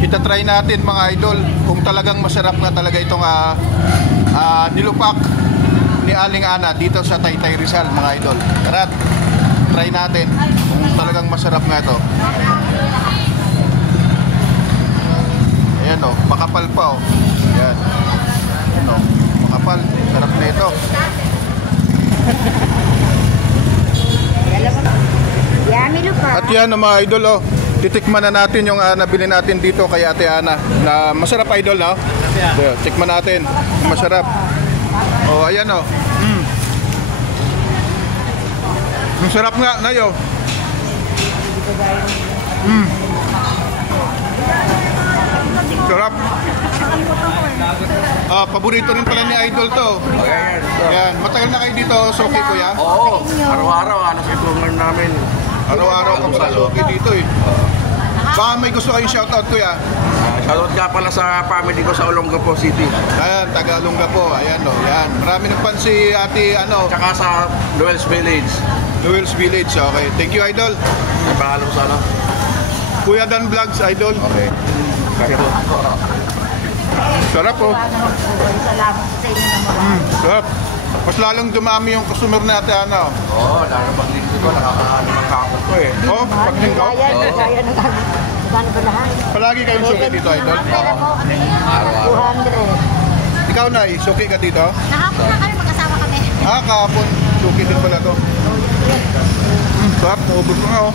Itatry natin mga idol kung talagang masarap nga talaga itong nilupak ni Aling Ana dito sa Taytay Rizal mga idol. Tara, try natin kung talagang masarap nga ito. Ayan o, makapal pa o. Ayan. Ayan o, makapal. Sarap na ito. At yan o mga idol o. Titikman na natin yung nabili natin dito kay Ate Ana na masarap idol, no? Yeah, tikman natin. Masarap. Oh, ayan oh. Masarap nga, nayo. Sarap. Paborito rin pala ni Idol to. Ayan, matagal na kayo dito, Soki kuya? Oo, araw-araw alas ito namin. Araw-araw kami sa Soki dito eh. Baka may gusto kayong shoutout kuya? Shoutout nga pala sa family ko sa Olongapo City. Ayan, taga Olongapo. Ayan o, ayan. Marami ng fan si Ate ano. Tsaka sa Noel's Village. Noel's Village, okay. Thank you Idol. Nabahalong sa ano? Kuya Dan Vlogs, Idol. Okay. Sarap po. Salamat sa inyo naman. Sarap. Mas lalong dumami yung customer natin ano. Oo, lalo paglingko ko, nakakalimang kakot ko eh. Oh, paglingko. Gaya ng magkano ba lahat? Palagi kayong suki dito, Idol. Pera mo kami, 200. Ikaw na, suki ka dito? Nakapon na kami, magkasama kami. Kahapon. Suki din pala to. Sarap, naubos ko nga oh.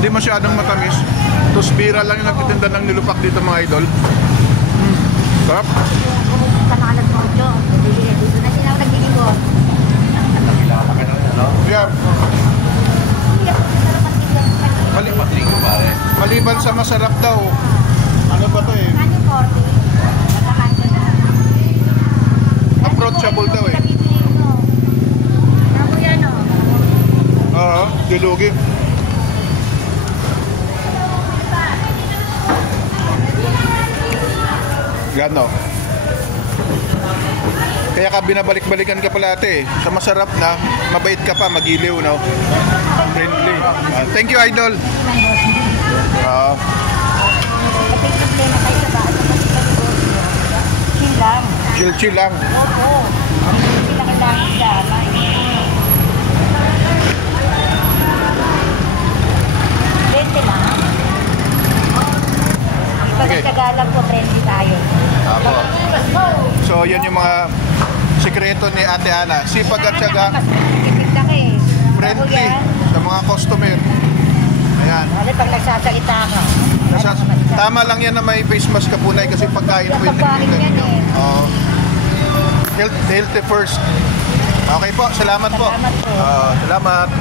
Hindi masyadong matamis. Tapos bira lang yung nagtitinda ng nilupak dito mga idol. Sarap. Sa mga alas mo ito, dito na sila naglilingkod. Yeah. Patlingko pare. Maliban sa masarap daw, ano ba to eh? Ano 40? Approachable daw eh. Ano yan o? Oo, dilugi. Yan o. Kaya ka binabalik-balikan ka pala ate. Sa masarap na, mabait ka pa, magiliw, no? Friendly. Thank you, Idol. Kapag problema kayo sa bahay, chill lang. Chill lang. Opo. Chill lang ang dahil sa amay. Bente lang. Pagkagalang po, friendly tayo. So, yan yung mga sikreto ni Ate Ana. Sipag at syaga, friendly sa mga customer. Ayan. Pag nagsasalita ka. Tama lang yan na may face mask ka punay kasi pagkain po yung Pagkain yan eh. Healthy first. Okay po, salamat po. Salamat po. Salamat.